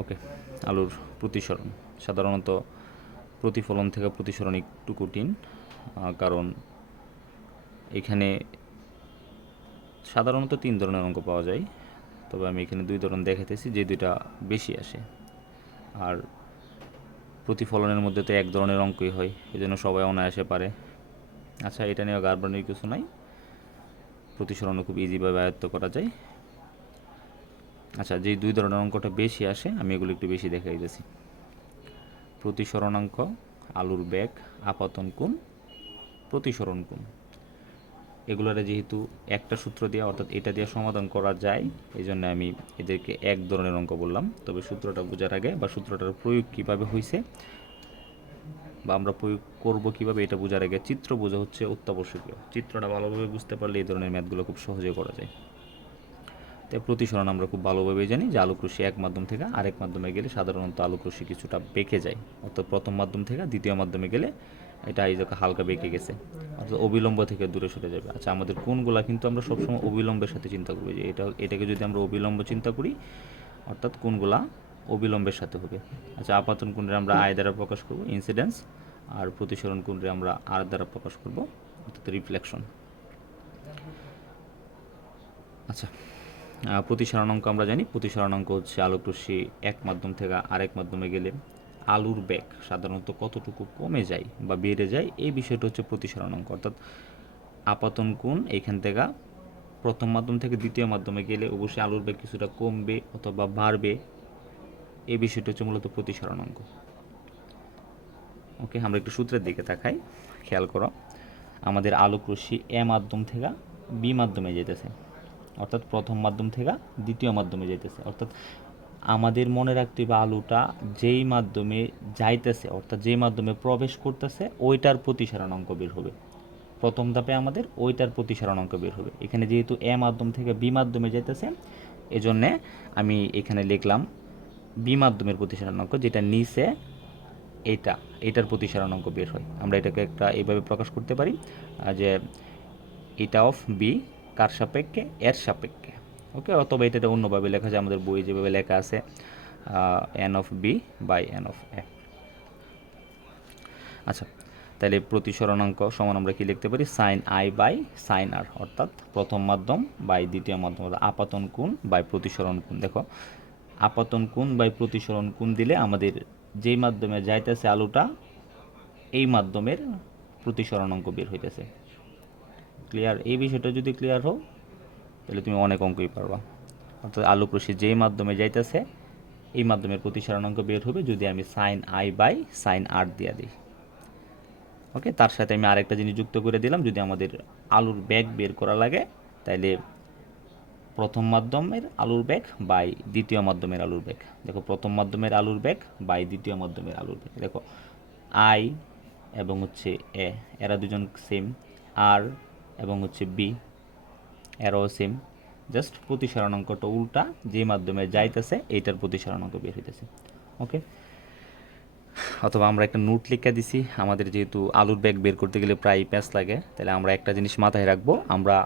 ওকে, আলুর প্রতিসরণ সাধারণত প্রতিফলন থেকে প্রতিসরণ একটু কঠিন, কারণ এখানে সাধারণত 3 ধরনের অঙ্ক পাওয়া যায়, তবে আমি এখানে 2 ধরন দেখাতেছি যে 2টা বেশি আসে। আর প্রতিফলনের মধ্যে তো 1 ধরনের অঙ্কই হয়, এই জন্য সবাই অনায়াসে পারে। আচ্ছা, এটা নিয়ে গাড়বাড়ির কিছু নাই, প্রতিসরণও খুব ইজিভাবে আয়ত্ত করা যায়। আচ্ছা, যেই 2 ধরনের অঙ্কটা বেশি আসে আমি এগুলো একটু বেশি দেখাই দিয়েছি। প্রতিসরণাঙ্ক, আলুর ব্যাগ, আপাতন কোণ, প্রতিসরণ কোণ, এগুলোরে যেহেতু একটা সূত্র দিয়ে অর্থাৎ এটা দিয়ে সমাধান করা যায়, এই জন্য আমি এদেরকে 1 ধরনের অঙ্ক বললাম। তবে সূত্রটা বোঝার আগে বা সূত্রটার প্রয়োগ কীভাবে হয়েছে বা আমরা প্রয়োগ করব কীভাবে এটা বোঝার আগে চিত্র বোঝা হচ্ছে অত্যাবশ্যকীয়। চিত্রটা ভালোভাবে বুঝতে পারলে এই ধরনের ম্যাথগুলো খুব সহজে করা যায়। তাই প্রতিসরণ আমরা খুব ভালোভাবেই জানি যে আলোক রশ্মি এক মাধ্যম থেকে আরেক মাধ্যমে গেলে সাধারণত আলোক রশ্মি কিছুটা বেঁকে যায়, অর্থাৎ প্রথম মাধ্যম থেকে দ্বিতীয় মাধ্যমে গেলে এটা এই যে হালকা বেঁকে গেছে, অর্থাৎ অবিলম্ব থেকে দূরে সরে যাবে। আচ্ছা, আমাদের কোণগুলা কিন্তু আমরা সবসময় অবিলম্বের সাথে চিন্তা করবো, যে এটাকে যদি আমরা অবিলম্ব চিন্তা করি অর্থাৎ কোণগুলা অবিলম্বের সাথে হবে। আচ্ছা, আপাতন কোণে আমরা আয় দ্বারা প্রকাশ করব ইনসিডেন্স, আর প্রতিসরণ কোণে আমরা আর দ্বারা প্রকাশ করব অর্থাৎ রিফ্লেকশন। আচ্ছা, প্রতিসরণাঙ্ক আমরা জানি, প্রতিসরণাঙ্ক হচ্ছে আলোক রশ্মি এক মাধ্যম থেকে আরেক মাধ্যমে গেলে আলুর বেগ সাধারণত কতটুকু কমে যায় বা বেড়ে যায়, এই বিষয়টা হচ্ছে প্রতিসরণাঙ্ক। অর্থাৎ আপাতন কোণ এখান থেকে প্রথম মাধ্যম থেকে দ্বিতীয় মাধ্যমে গেলে অবশ্যই আলুর বেগ কিছুটা কমবে অথবা বাড়বে, এই বিষয়টা হচ্ছে মূলত প্রতিসরণাঙ্ক। ওকে, আমরা একটু সূত্রের দিকে তাকাই, খেয়াল করো। আমাদের আলোক রশ্মি এ মাধ্যম থেকে বি মাধ্যমে যেতেছে, অর্থাৎ প্রথম মাধ্যম থেকে দ্বিতীয় মাধ্যমে যাইতেছে। অর্থাৎ আমাদের মনে রাখতে হবে আলুটা যেই মাধ্যমে যাইতেছে অর্থাৎ যেই মাধ্যমে প্রবেশ করতেছে ওইটার প্রতিসরণাঙ্ক বের হবে। প্রথম ধাপে আমাদের ওইটার প্রতিসরণাঙ্ক বের হবে। এখানে যেহেতু এ মাধ্যম থেকে বি মাধ্যমে যাইতেছে, এজন্যে আমি এখানে লিখলাম বি মাধ্যমের প্রতিসরণাঙ্ক, যেটা নিচে এটার প্রতিসরণাঙ্ক বের হয়। আমরা এটাকে একটা এইভাবে প্রকাশ করতে পারি যে এটা অফ বি কার সাপেক্ষে, এর সাপেক্ষে। ওকে, অথবা এটা অন্যভাবে লেখা যায়, আমাদের বই যেভাবে লেখা আছে N of B by N of A. আচ্ছা, তাহলে প্রতিসরণাঙ্ক সমান আমরা কি লিখতে পারি, sine I by sine R, অর্থাৎ প্রথম মাধ্যম বাই দ্বিতীয় মাধ্যম, অর্থাৎ আপাতন কোণ বাই প্রতিসরণ কোণ। দেখো, আপাতন কোণ বাই প্রতিসরণ কোণ দিলে আমাদের যেই মাধ্যমে যাইতেছে আলুটা এই মাধ্যমের প্রতিসরণাঙ্ক বের হইতেছে। ক্লিয়ার? এই বিষয়টা যদি ক্লিয়ার হোক তাহলে তুমি অনেক অঙ্কই পারবা। অর্থাৎ আলোক রশ্মি যেই মাধ্যমে যাইতেছে এই মাধ্যমের প্রতিসরণাঙ্ক বের হবে যদি আমি সাইন আই বাই সাইন আর দিয়ে দিই। ওকে, তার সাথে আমি আরেকটা জিনিস যুক্ত করে দিলাম, যদি আমাদের আলুর ব্যাগ বের করা লাগে তাইলে প্রথম মাধ্যমের আলুর ব্যাগ বাই দ্বিতীয় মাধ্যমের আলুর ব্যাগ। দেখো, প্রথম মাধ্যমের আলুর ব্যাগ বাই দ্বিতীয় মাধ্যমের আলুর ব্যাগ। দেখো, আই এবং হচ্ছে এ, এরা দুজন সেম, আর এবং হচ্ছে বি, এরাও সেম, জাস্ট প্রতিসরণাঙ্কটা উল্টা, যে মাধ্যমে যাইতেছে এইটার প্রতিসরণাঙ্ক বের হইতেছে। ওকে, অথবা আমরা একটা নোট লিখে দিছি, আমাদের যেহেতু আলুর ব্যাগ বের করতে গেলে প্রায় প্যাঁচ লাগে, তাহলে আমরা একটা জিনিস মাথায় রাখবো, আমরা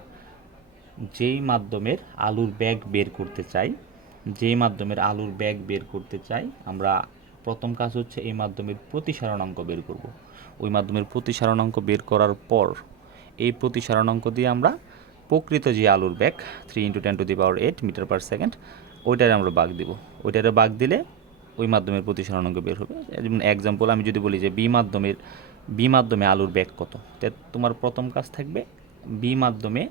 যেই মাধ্যমের আলুর ব্যাগ বের করতে চাই, যেই মাধ্যমের আলুর ব্যাগ বের করতে চাই, আমরা প্রথম কাজ হচ্ছে এই মাধ্যমের প্রতিসরণাঙ্ক বের করব। ওই মাধ্যমের প্রতিসরণাঙ্ক বের করার পর এই প্রতিসরণাঙ্ক দিয়ে আমরা প্রকৃত যে আলুর ব্যাগ 3 × 10⁸ মিটার পার সেকেন্ড ওইটারে আমরা ভাগ দিব। ওইটারে ভাগ দিলে ওই মাধ্যমের প্রতিসরণাঙ্ক বের হবে। যেমন এক্সাম্পল আমি যদি বলি যে বি মাধ্যমে আলুর ব্যাগ কত, তা তোমার প্রথম কাজ থাকবে বি মাধ্যমে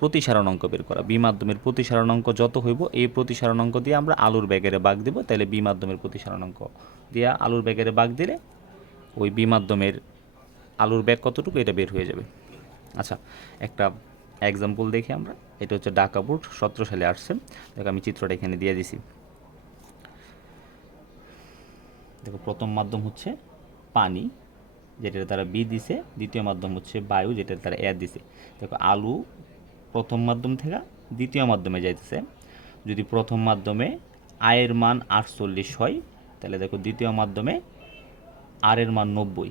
প্রতিসরণাঙ্ক বের করা। বি মাধ্যমের প্রতিসরণাঙ্ক যত হইব এই প্রতিসরণাঙ্ক দিয়ে আমরা আলুর ব্যাগেরে ভাগ দিব, তাহলে বি মাধ্যমের প্রতিসরণাঙ্ক দিয়ে আলুর ব্যাগেরে ভাগ দিলে ওই বি মাধ্যমের আলুর ব্যাগ কতটুকু এটা বের হয়ে যাবে। আচ্ছা, একটা এক্সাম্পল দেখি আমরা। এটা হচ্ছে ঢাকা বোর্ড 17 সালে আসছে। দেখো, আমি চিত্রটা এখানে দিয়ে দিছি। দেখো, প্রথম মাধ্যম হচ্ছে পানি, যেটার দ্বারা বি দিছে, দ্বিতীয় মাধ্যম হচ্ছে বায়ু, যেটার দ্বারা এ দিছে। দেখো, আলু প্রথম মাধ্যম থেকে দ্বিতীয় মাধ্যমে যাইতেছে। যদি প্রথম মাধ্যমে আয়ের মান 48 হয়, তাহলে দেখো দ্বিতীয় মাধ্যমে আর এর মান 90।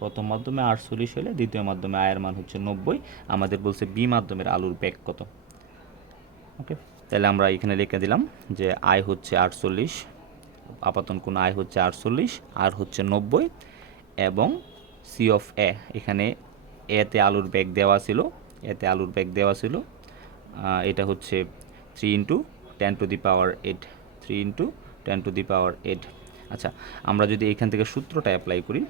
প্রথম মাধ্যমে 48 হলে দ্বিতীয় মাধ্যমে আয়ের মান হচ্ছে 90। আমাদের বলছে বি মাধ্যমের আলুর ব্যাগ কত। ওকে, তাহলে আমরা এখানে লিখে দিলাম যে আই হচ্ছে 48, আপাতন কোণ আই হচ্ছে 48, আর হচ্ছে 90, এবং সি অফ এ, এখানে এতে আলুর ব্যাগ দেওয়া ছিল, এতে আলুর ব্যাগ দেওয়া ছিল, এটা হচ্ছে 3 ইন্টু 10⁸, 3 ইন্টু 10⁸। আচ্ছা, আমরা যদি এখান থেকে সূত্রটা অ্যাপ্লাই করি,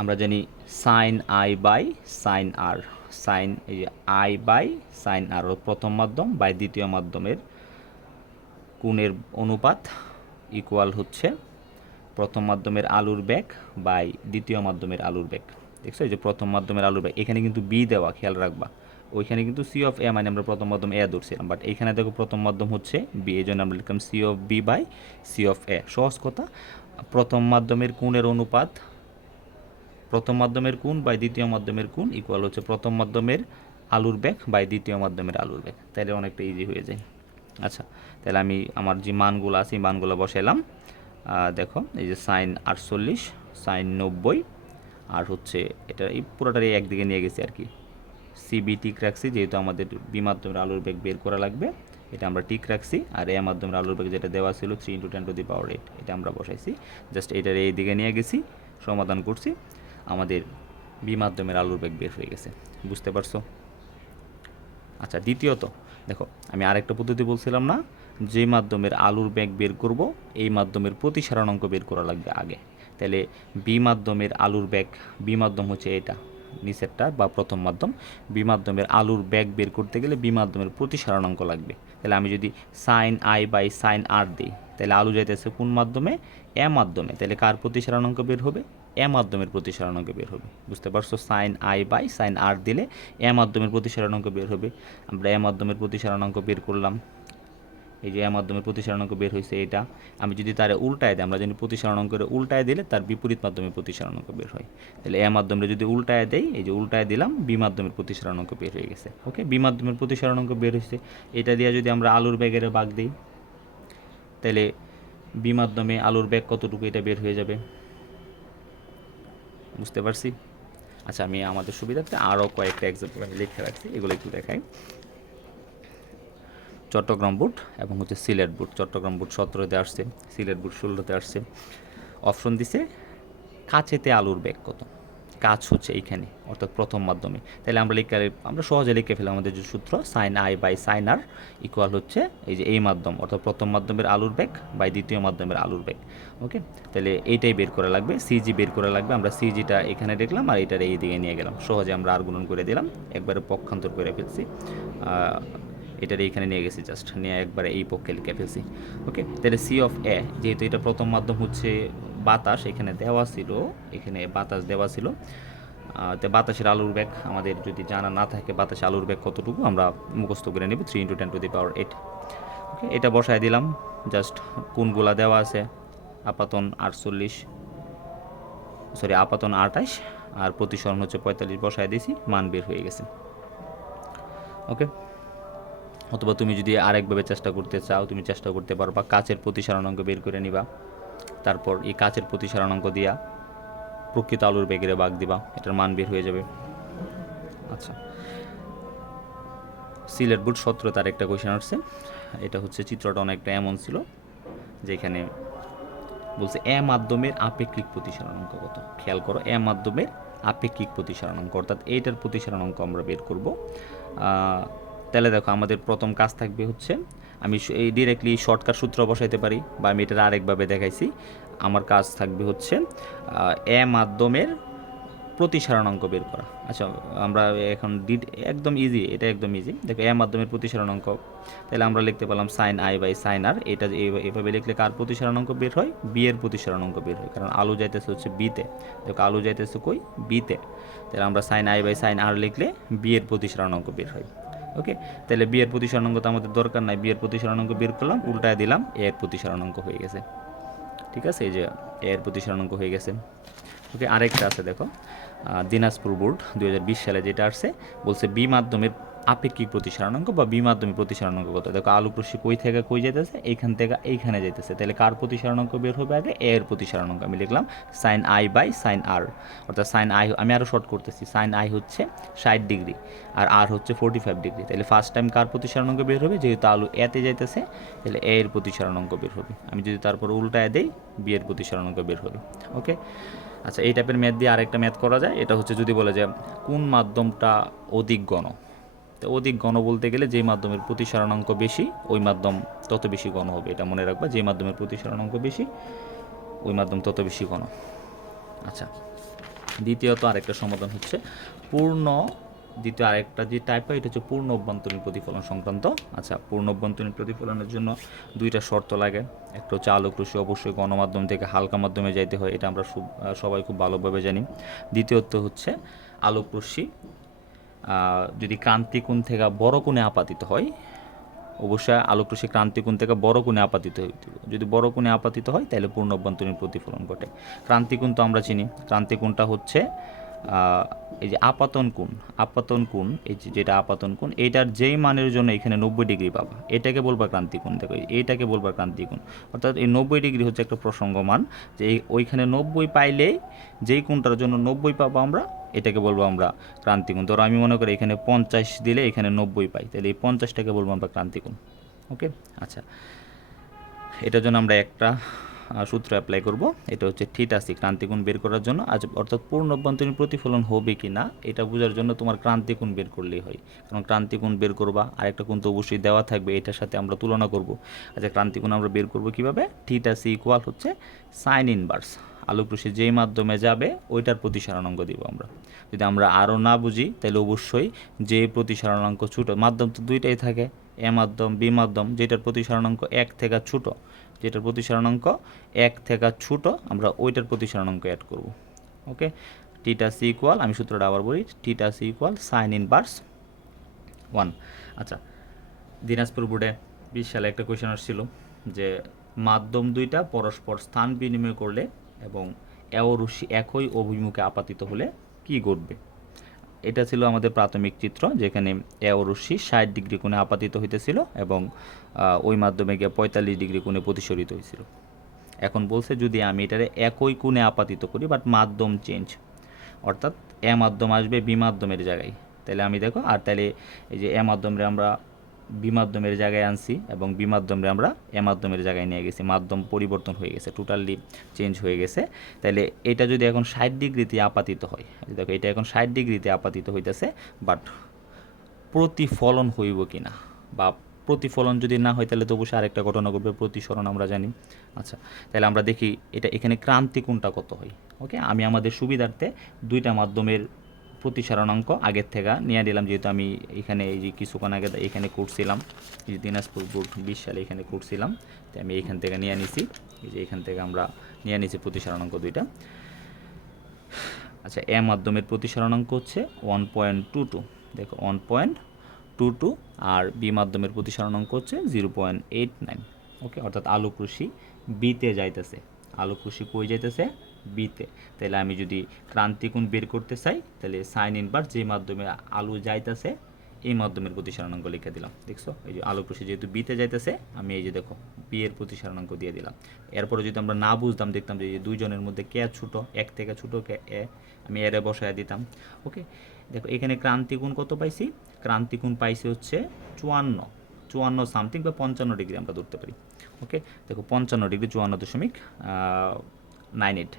আমরা জানি sine I by sine R, sine এই যে আই বাই সাইন আর প্রথম মাধ্যম বাই দ্বিতীয় মাধ্যমের কোণের অনুপাত ইকুয়াল হচ্ছে প্রথম মাধ্যমের আলুর ব্যাগ বাই দ্বিতীয় মাধ্যমের আলুর ব্যাগ। দেখছো, এই যে প্রথম মাধ্যমের আলুর ব্যাগ, এখানে কিন্তু বি দেওয়া, খেয়াল রাখবা। ওইখানে কিন্তু সি অফ এ মানে আমরা প্রথম মাধ্যম এ ধরছিলাম, বাট এখানে দেখো প্রথম মাধ্যম হচ্ছে বি, এই জন্য আমরা লিখলাম C of B by C of A. সহজ কথা, প্রথম মাধ্যমের কোণের অনুপাত, প্রথম মাধ্যমের কোণ বাই দ্বিতীয় মাধ্যমের কোণ ইকুয়াল হচ্ছে প্রথম মাধ্যমের আলুর ব্যাগ বাই দ্বিতীয় মাধ্যমের আলুর ব্যাগ। তাহলে অনেকটা ইজি হয়ে যায়। আচ্ছা, তাহলে আমি আমার যে মানগুলো আছে মানগুলো বসাইলাম। দেখো, এই যে সাইন 48, সাইন 90, আর হচ্ছে এটা এই পুরোটারই একদিকে নিয়ে গেছি আর কি। সিবি টিক রাখছি, যেহেতু আমাদের বি মাধ্যমের আলুর ব্যাগ বের করা লাগবে, এটা আমরা টিক রাখছি। আর এ মাধ্যমের আলুর ব্যাগ যেটা দেওয়া ছিল 3 ইন্টু 10⁸, এটা আমরা বসাইছি। জাস্ট এটার এই দিকে নিয়ে গেছি, সমাধান করছি, আমাদের বি মাধ্যমের আলুর ব্যাগ বের হয়ে গেছে। বুঝতে পারছো? আচ্ছা, দ্বিতীয়ত দেখো, আমি আরেকটা পদ্ধতি বলছিলাম না, যে মাধ্যমের আলুর ব্যাগ বের করব এই মাধ্যমের প্রতিসারণাঙ্ক বের করা লাগবে আগে। তাহলে বি মাধ্যমের আলুর ব্যাগ, বি মাধ্যম হচ্ছে এটা নিচেরটা বা প্রথম মাধ্যম, বি মাধ্যমের আলুর ব্যাগ বের করতে গেলে বি মাধ্যমের প্রতিসারণাঙ্ক লাগবে। তাহলে আমি যদি সাইন আই বাই সাইন আর দিই, তাহলে আলু যাইতেছে কোন মাধ্যমে? এ মাধ্যমে। তাহলে কার প্রতিসারণাঙ্ক বের হবে? এ মাধ্যমের প্রতিসারণাঙ্ক বের হবে। বুঝতে পারছো? সাইন আই বাই সাইন আর দিলে এ মাধ্যমের প্রতিসারণাঙ্ক বের হবে। আমরা এ মাধ্যমের প্রতিসারণাঙ্ক বের করলাম, এই যে এ মাধ্যমের প্রতিসারণাঙ্ক বের হয়েছে এটা। আমি যদি তার উল্টায় দিই, আমরা যদি প্রতিসারণাঙ্কের উল্টায় দিলে তার বিপরীত মাধ্যমে প্রতিসারণাঙ্ক বের হয়। তাহলে এ মাধ্যমে যদি উল্টায় দেই, এই যে উল্টায় দিলাম, বি মাধ্যমের প্রতিসারণাঙ্ক বের হয়ে গেছে। ওকে, বি মাধ্যমের প্রতিসারণাঙ্ক বের হয়েছে। এটা দিয়ে যদি আমরা আলুর ব্যাগের ভাগ দিই, তাহলে বি মাধ্যমে আলুর ব্যাগ কতটুকু এটা বের হয়ে যাবে। বুঝতে পারছি? আচ্ছা, আমি আমাদের সুবিধার্থে আরও কয়েকটা এক্সাম্পল আমি লিখে রাখছি, এগুলো একটু দেখাই। চট্টগ্রাম বোর্ড এবং হচ্ছে সিলেট বোর্ড। চট্টগ্রাম বোর্ড 17-তে আসছে, সিলেট বোর্ড 16-তে আসছে। অপশন দিছে কাচেতে আলুর ব্যাগ কত, কাজ হচ্ছে এইখানে, অর্থাৎ প্রথম মাধ্যমে। তাহলে আমরা সহজে লিখে ফেলি আমাদের যে সূত্র, sine I by sine R equal হচ্ছে এই যে এই মাধ্যম, অর্থাৎ প্রথম মাধ্যমের আলুর ব্যাগ বাই দ্বিতীয় মাধ্যমের আলুর ব্যাগ। ওকে, তাহলে এইটাই বের করা লাগবে, সিজি বের করা লাগবে। আমরা সিজিটা এখানে দেখলাম আর এটার এই দিকে নিয়ে গেলাম, সহজে আমরা আর গুণন করে দিলাম, একবারে পক্ষান্তর করে ফেলছি। এটার এইখানে নিয়ে গেছি, জাস্ট নিয়ে একবারে এই পক্ষে লিখে ফেলছি। ওকে, তাহলে সি অফ এ, যেহেতু এটা প্রথম মাধ্যম হচ্ছে বাতাস, এখানে দেওয়া ছিল, এখানে বাতাস দেওয়া ছিল, তো বাতাসের আলুর ব্যাগ আমাদের যদি জানা না থাকে বাতাসের আলুর ব্যাগ কতটুকু আমরা মুখস্থ করে নেব, 3 ইন্টু 10⁸। ওকে, এটা বসায় দিলাম, জাস্ট কোনগুলা দেওয়া আছে, আপাতন 28 আর প্রতিসরণ হচ্ছে 45, বসায় দিয়েছি, মান বের হয়ে গেছে। ওকে, অথবা তুমি যদি আরেকভাবে চেষ্টা করতে চাও, তুমি চেষ্টা করতে পারো, বা কাচের প্রতিসারণাঙ্ক বের করে নিবা, তারপর এই কাচের প্রতিসারণাঙ্ক দিয়া প্রকৃত আলুর ব্যাগের ভাগ দিবা, এটার মান বের হয়ে যাবে। আচ্ছা, সিলেট বোর্ড 17 তার একটা কোয়েশ্চেন আসছে, এটা হচ্ছে চিত্রটা অনেকটা এমন ছিল যেখানে বলছে এ মাধ্যমের আপেক্ষিক প্রতিসারণাঙ্ক কত। খেয়াল করো, এ মাধ্যমের আপেক্ষিক প্রতিসারণাঙ্ক, অর্থাৎ এইটার প্রতিসারণাঙ্ক আমরা বের করব। তাহলে দেখো, আমাদের প্রথম কাজ থাকবে হচ্ছে, আমি এই ডিরেক্টলি শর্টকাট সূত্র বসাইতে পারি, বা আমি এটা আরেকভাবে দেখাইছি। আমার কাজ থাকবে হচ্ছে এ মাধ্যমের প্রতিসারণাঙ্ক বের করা। আচ্ছা, আমরা এখন একদম ইজি, এটা একদম ইজি। দেখো, এ মাধ্যমের প্রতিসারণাঙ্ক, তাহলে আমরা লিখতে পারলাম সাইন আই বাই সাইন আর। এটা এভাবে লিখলে কার প্রতিসারণাঙ্ক বের হয়? বি এর প্রতিসারণাঙ্ক বের হয়, কারণ আলু যাইতেছে হচ্ছে বিতে। দেখো, আলু যাইতেছে কই? বিতে। তাহলে আমরা সাইন আই বাই সাইন আর লিখলে বি এর প্রতিসারণাঙ্ক বের হয়। ওকে, তাহলে বি এর প্রতিসারণাঙ্ক তো আমাদের দরকার নাই, বি এর প্রতিসারণাঙ্ক বের করলাম, উল্টায় দিলাম, এ এর প্রতিসারণাঙ্ক হয়ে গেছে। ঠিক আছে, এই যে এ এর প্রতিসারণাঙ্ক হয়ে গেছে। ওকে, আরেকটা আছে দেখো, দিনাজপুর বোর্ড 2020 সালে যেটা আসছে, বলছে বি মাধ্যমের আপেক্ষিক প্রতিসরণাঙ্ক বা বিমাধ্যমিক প্রতিসরণাঙ্ক কত। দেখো আলোক রশ্মি কই থেকে কই যাইতেছে, এইখান থেকে এইখানে যাইতেছে, তাহলে কার প্রতিসরণাঙ্ক বের হবে আগে, এ এর প্রতিসরণাঙ্ক আমি লিখলাম sign I by sine R, অর্থাৎ সাইন আই আমি আরও শর্ট করতেছি, সাইন আই হচ্ছে 60 ডিগ্রি আর আর হচ্ছে 45 ডিগ্রি, তাহলে ফার্স্ট টাইম কার প্রতিসরণাঙ্ক বের হবে, যেহেতু আলু এতে যাইতেছে তাহলে এ এর প্রতিসরণাঙ্ক বের হবে। আমি যদি তারপর উল্টায় দেই বি এর প্রতিসরণাঙ্ক বের হবে। ওকে, আচ্ছা এই টাইপের ম্যাথ দিয়ে আরেকটা ম্যাথ করা যায়, এটা হচ্ছে যদি বলে যে কোন মাধ্যমটা অধিক ঘন। তো অধিক ঘন বলতে গেলে যেই মাধ্যমের প্রতিসরণাঙ্ক বেশি ওই মাধ্যম তত বেশি ঘন হবে, এটা মনে রাখবা, যেই মাধ্যমের প্রতিসরণাঙ্ক বেশি ওই মাধ্যম তত বেশি ঘন। আচ্ছা, দ্বিতীয়ত আরেকটা সমাধান হচ্ছে পূর্ণ, দ্বিতীয় আরেকটা যে টাইপ হয় এটা হচ্ছে পূর্ণ অভ্যন্তরীণ প্রতিফলন সংক্রান্ত। আচ্ছা, পূর্ণ অভ্যন্তরীণ প্রতিফলনের জন্য দুইটা শর্ত লাগে, একটা হচ্ছে আলোক রশ্মি অবশ্যই গণমাধ্যম থেকে হালকা মাধ্যমে যাইতে হয়, এটা আমরা সবাই খুব ভালোভাবে জানি। দ্বিতীয়ত হচ্ছে আলোক রশ্মি যদি ক্রান্তিকোণ থেকে বড় কোণে আপাতিত হয়, অবশ্যই আলোক রশ্মি ক্রান্তিকোণ থেকে বড় কোণে আপাতিত হইতে হবে, যদি বড় কোণে আপাতিত হয় তাহলে পূর্ণ অভ্যন্তরীণ প্রতিফলন ঘটে। ক্রান্তিকোণ তো আমরা চিনি, ক্রান্তিকোণটা হচ্ছে এই যে আপাতন কোণ এই যেটা আপাতন কোণ, এইটার যেই মানের জন্য এখানে 90 ডিগ্রি পাবা এটাকে বলবা ক্রান্তিকোণ। দেখো এইটাকে বলবা ক্রান্তিকোণ, অর্থাৎ এই 90 ডিগ্রি হচ্ছে একটা প্রসঙ্গ মান, যে ওইখানে 90 পাইলেই যেই কোণটার জন্য 90 পাবো আমরা এটাকে বলবো আমরা ক্রান্তিকোণ। ধরো আমি মনে করি এখানে 50 দিলে এখানে 90 পাই, তাহলে এই 50টাকে বলবো আমরা ক্রান্তিকোণ। ওকে, আচ্ছা এটার জন্য আমরা একটা সূত্র অ্যাপ্লাই করব, এটা হচ্ছে থিটা সি, ক্রান্তিকোণ বের করার জন্য। আজ অর্থাৎ পূর্ণ অভ্যন্তরীণ প্রতিফলন হবে কি না এটা বোঝার জন্য তোমার ক্রান্তিকোণ বের করলেই হয়, কারণ ক্রান্তিকোণ বের করবা আরেকটা কোণ তো অবশ্যই দেওয়া থাকবে, এটার সাথে আমরা তুলনা করব। আচ্ছা, ক্রান্তিকোণ আমরা বের করব কিভাবে, থিটা সি ইকুয়াল হচ্ছে সাইন ইনভার্স আলোক রশ্মি যেই মাধ্যমে যাবে ওইটার প্রতিসরণাঙ্ক দিব আমরা। যদি আমরা আরও না বুঝি তাহলে অবশ্যই যে প্রতিসরণাঙ্ক ছোটো, মাধ্যম তো দুইটাই থাকে, এ মাধ্যম বি মাধ্যম, যেটার প্রতিসরণাঙ্ক 1 থেকে ছোটো, যেটার প্রতিসরণাঙ্ক 1 থেকে ছোটো আমরা ওইটার প্রতিসরণাঙ্ক অ্যাড করব। ওকে, থিটা সি ইকুয়াল, আমি সূত্রটা আবার বলি, theta C equal sine inverse 1। আচ্ছা, দিনাজপুর বোর্ডে 20 সালে একটা কোয়েশ্চেন আসছিল যে মাধ্যম দুইটা পরস্পর স্থান বিনিময় করলে এবং এও রশ্মি একই অভিমুখে আপাতিত হলে কি ঘটবে। এটা ছিল আমাদের প্রাথমিক চিত্র, যেখানে এও রশ্মি 60 ডিগ্রি কোণে আপাতিত হইতেছিল এবং ওই মাধ্যমে গিয়ে 45 ডিগ্রি কোণে প্রতিসরিত হয়েছিল। এখন বলছে যদি আমি এটারে একই কোণে আপাতিত করি বাট মাধ্যম চেঞ্জ, অর্থাৎ এ মাধ্যম আসবে বি মাধ্যমের জায়গায়, তাহলে আমি দেখো, আর তাহলে এই যে এ মাধ্যমে আমরা বি মাধ্যমের জায়গায় আনছি এবং বি মাধ্যমে আমরা এ মাধ্যমের জায়গায় নিয়ে গেছি, মাধ্যম পরিবর্তন হয়ে গেছে, টোটালি চেঞ্জ হয়ে গেছে। তাহলে এটা যদি এখন 60 ডিগ্রিতে আপাতিত হয়, দেখো এটা এখন 60 ডিগ্রিতে আপাতিত হইতেছে, বাট প্রতিফলন হইব কি না, বা প্রতিফলন যদি না হয় তাহলে তো অবশ্যই আরেকটা ঘটনা ঘটবে, প্রতিসরণ আমরা জানি। আচ্ছা, তাহলে আমরা দেখি এটা এখানে ক্রান্তিকোণটা কত হয়। ওকে, আমি আমাদের সুবিধার্থে দুইটা মাধ্যমের প্রতিসরণাঙ্ক আগের থেকে নিয়ে নিলাম, যেহেতু আমি এখানে এই যে কিছুক্ষণ আগে এখানে করছিলাম, এই যে দিনাজপুর বোর্ড 20 সালে এখানে করছিলাম, তাই আমি এখান থেকে নিয়ে নিছি, এই যে এখান থেকে আমরা নিয়ে নিছি প্রতিসরণাঙ্ক দুইটা। আচ্ছা, এ মাধ্যমের প্রতিসরণাঙ্ক হচ্ছে 1.22, দেখো 1.22, আর বি মাধ্যমের প্রতিসরণাঙ্ক হচ্ছে 0.89। ওকে, অর্থাৎ আলোক রশ্মি বিতে যাইতেছে, আলোক রশ্মি কই যাইতেছে, বিতে। তাহলে আমি যদি ক্রান্তিকোণ বের করতে চাই তাহলে সাইন ইনভার্স যে মাধ্যমে আলো যাইতেছে এই মাধ্যমের প্রতিসরণাঙ্ক লিখে দিলাম। দেখছো, এই যে আলোক রশ্মি যেহেতু বিতে যাইতেছে আমি এই যে দেখো বি এর প্রতিসরণাঙ্ক দিয়ে দিলাম। এরপরে যদি আমরা না বুঝতাম, দেখতাম যে দুইজনের মধ্যে কে ছোটো, 1 থেকে ছোটো কে এ, আমি এরে বসায় দিতাম। ওকে, দেখো এখানে ক্রান্তিকোণ কত পাইছি, ক্রান্তিকোণ পাইছি হচ্ছে 54 সামথিং বা 55 ডিগ্রি আমরা ধরতে পারি। ওকে, দেখো 55 ডিগ্রি 54.98।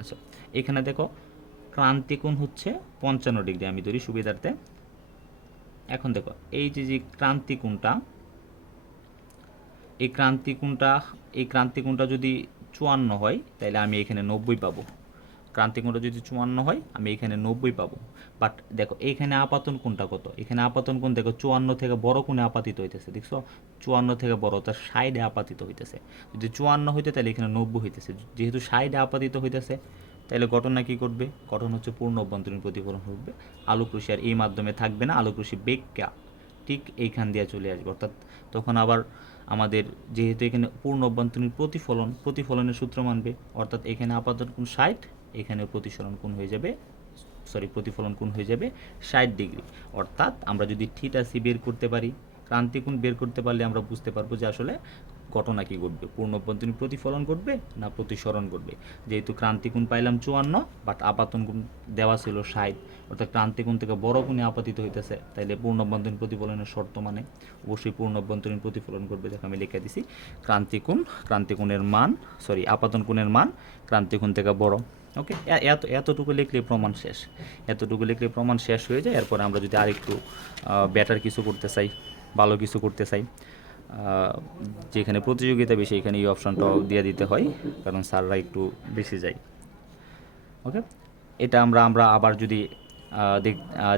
আচ্ছা, এখানে দেখো ক্রান্তিকোণ হচ্ছে 55 ডিগ্রি আমি ধরি সুবিধার্থে। এখন দেখো এই যে ক্রান্তিকোণটা, এই ক্রান্তিকোণটা যদি 54 হয় তাহলে আমি এখানে 90 পাবো, ক্রান্তিকোণটা যদি 54 হয় আমি এখানে 90 পাবো। বাট দেখো এইখানে আপাতন কোণটা কত, এখানে আপাতন কোণ দেখো 54 থেকে বড় কোণে আপাতিত হইতেছে, দেখছো 54 থেকে বড়, তার সাইডে আপাতিত হইতেছে। যদি 54 হইতে তাহলে এখানে 90 হইতেছে, যেহেতু সাইডে আপাতিত হইতেছে তাহলে ঘটনা কী করবে, ঘটনা হচ্ছে পূর্ণ অভ্যন্তরীণ প্রতিফলন হবে, আলোক রশ্মি আর এই মাধ্যমে থাকবে না, আলোক রশ্মি বেগটা ঠিক এইখান দিয়ে চলে আসবে। অর্থাৎ তখন আবার আমাদের যেহেতু এখানে পূর্ণ অভ্যন্তরীণ প্রতিফলনের সূত্র মানবে, অর্থাৎ এখানে আপাতন কোণ 60, এখানে প্রতিসরণ কোণ হয়ে যাবে প্রতিফলন কোণ হয়ে যাবে 60 ডিগ্রি। অর্থাৎ আমরা যদি থিটা সি বের করতে পারি, ক্রান্তি কোণ বের করতে পারলে আমরা বুঝতে পারবো যে আসলে ঘটনা কী ঘটবে, পূর্ণ অভ্যন্তরীণ প্রতিফলন ঘটবে না প্রতিসরণ ঘটবে। যেহেতু ক্রান্তি কোণ পাইলাম 54, বাট আপাতন কোণ দেওয়া ছিল 60, অর্থাৎ ক্রান্তি কোণ থেকে বড় কোণে আপতিত হইতেছে, তাইলে পূর্ণ অভ্যন্তরীণ প্রতিফলনের শর্ত মানে অবশ্যই পূর্ণ অভ্যন্তরীণ প্রতিফলন ঘটবে। দেখো আমি লিখে দিছি ক্রান্তি কোণের মান আপাতন কোণের মান ক্রান্তি কোণ থেকে বড়। ওকে, এতটুকু লিখলে প্রমাণ শেষ হয়ে যায়। এরপরে আমরা যদি আরেকটু বেটার কিছু করতে চাই, ভালো কিছু করতে চাই, যেখানে প্রতিযোগিতা বেশি, এখানে এই অপশনটাও দিয়ে দিতে হয়, কারণ স্যাররা একটু বেশি যায়। ওকে, এটা আমরা আবার যদি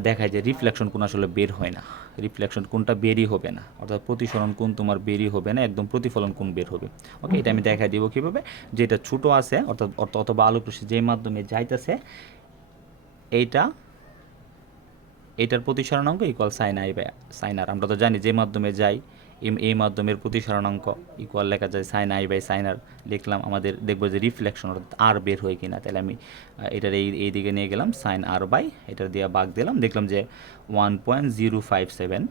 দেখায় যে রিফ্লেকশন কোণ আসলে বের হয় না, রিফ্লেকশন কোণটা বেরই হবে না, অর্থাৎ প্রতিসরণ কোণ তোমার বেরই হবে না, একদম প্রতিফলন কোণ বের হবে। ওকে, এটা আমি দেখাই দিব কীভাবে, যেটা ছোটো আছে অথবা আলোক রশ্মি যে মাধ্যমে যাইতেছে এইটার প্রতিসরণাঙ্ক equal sine I by sine R. আমরা তো জানি যে মাধ্যমে যাই এই মাধ্যমের প্রতিসরণাঙ্ক ইকুয়াল লেখা যায় সাইন আই বাই সাইন আর। লিখলাম, আমাদের দেখবো যে রিফ্লেকশন অর্থাৎ আর বের হয় কিনা। তাহলে আমি এটার এই দিকে নিয়ে গেলাম, সাইন আর বাই এটার দিয়ে ভাগ দিলাম, দেখলাম যে 1.057।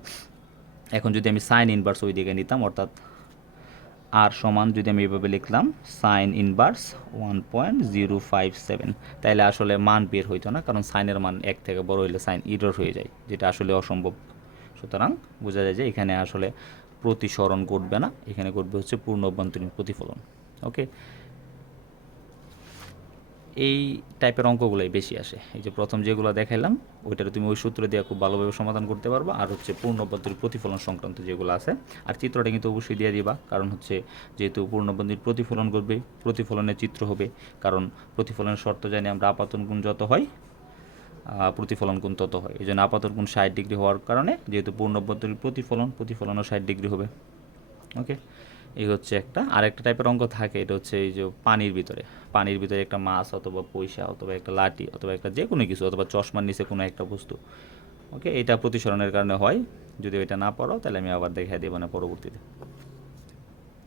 এখন যদি আমি সাইন ইনভার্স ওই দিকে নিতাম, অর্থাৎ আর সমান যদি আমি এইভাবে লিখলাম সাইন ইনভার্স 1.057, তাইলে আসলে মান বের হইতো না, কারণ সাইনের মান 1 থেকে বড় হইলে সাইন ইরর হয়ে যায়, যেটা আসলে অসম্ভব। সুতরাং বোঝা যায় যে এখানে আসলে প্রতিসরণ ঘটবে না, এখানে ঘটবে হচ্ছে পূর্ণ অভ্যন্তরীণ প্রতিফলন। ওকে, এই টাইপের অঙ্কগুলোই বেশি আসে। এই যে প্রথম যেগুলো দেখাইলাম ওইটার তুমি ওই সূত্র দিয়ে খুব ভালোভাবে সমাধান করতে পারবা। আর হচ্ছে পূর্ণ অভ্যন্তরীণ প্রতিফলন সংক্রান্ত যেগুলো আছে, আর চিত্রটা কিন্তু অবশ্যই দিয়ে দিবা, কারণ হচ্ছে যেহেতু পূর্ণ অভ্যন্তরীণ প্রতিফলন করবে, প্রতিফলনের চিত্র হবে, কারণ প্রতিফলনের শর্ত জানি আমরা আপাতন কোণ যত হয় প্রতিফলন কোণ তত হয়। এই জন্য আপাতন কোণ 60 ডিগ্রি হওয়ার কারণে যেহেতু পূর্ণ অভ্যন্তরীণ প্রতিফলনও 60 ডিগ্রি হবে। ওকে, এই হচ্ছে একটা। আরেকটা টাইপের অঙ্ক থাকে, এটা হচ্ছে এই যে পানির ভিতরে একটা মাছ অথবা পয়সা অথবা একটা লাঠি অথবা একটা যে কোনো কিছু অথবা চশমার নিচে কোনো একটা বস্তু। ওকে, এটা প্রতিসরণের কারণে হয়। যদি এটা না পড়ো তাহলে আমি আবার দেখাই দেবো না পরবর্তীতে।